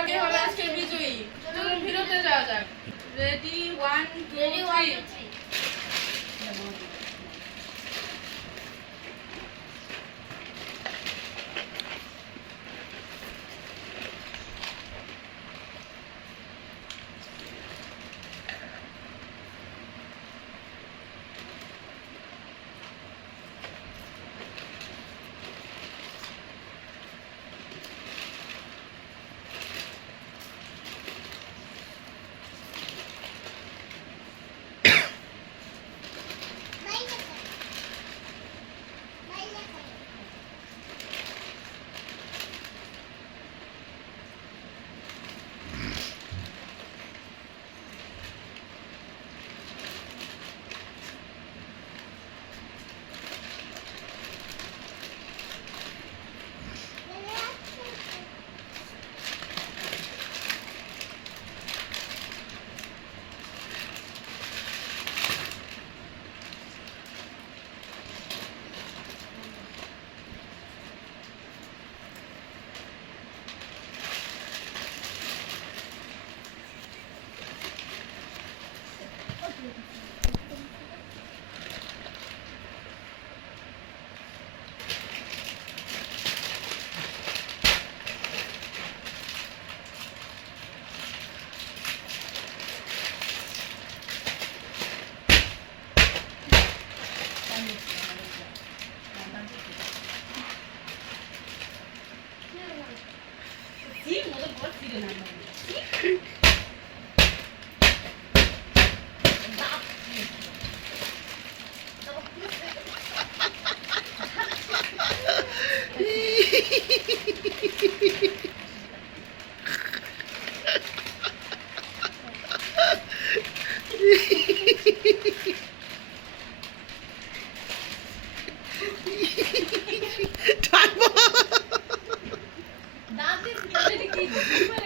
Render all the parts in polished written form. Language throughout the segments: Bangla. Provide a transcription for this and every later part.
আগে হলো আজকের বিজয়ী। চলুন ভিডিওতে যাওয়া যাক। রেডি 1 2 3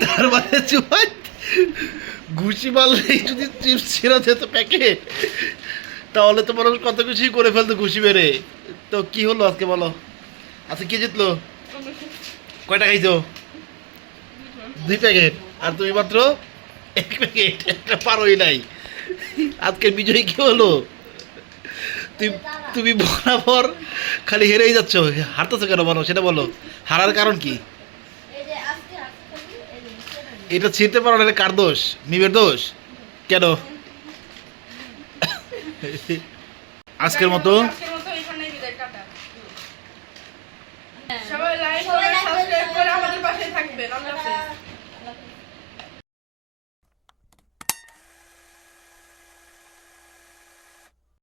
তার মানে ঘুষি মারলেই যদি চিপস ছেড়া যেত প্যাকেট, তাহলে তো মানুষ কত কিছুই করে ফেলতো ঘুষি মেরে। তো কি হলো আজকে বলো, আজকে কে জিতলো? কয়টা খাইছো? 2 প্যাকেট। আর তুমি মাত্র 1 প্যাকেট, একটা পারোই নাই। আজকের বিজয়ী কি হলো? তুমি বরাবর খালি হেরেই যাচ্ছ। হারতেছো কেন বলো, সেটা বলো। হারার কারণ কি? এটা ছিঁড়তে পারো না, এটা কার দোষ? মিমের দোষ কেন? আজকের মতো এখানেই বিদায়, টাটা। সবাই লাইক করে সাবস্ক্রাইব করে আমাদের পাশে থাকবেন। আল্লাহ হাফেজ।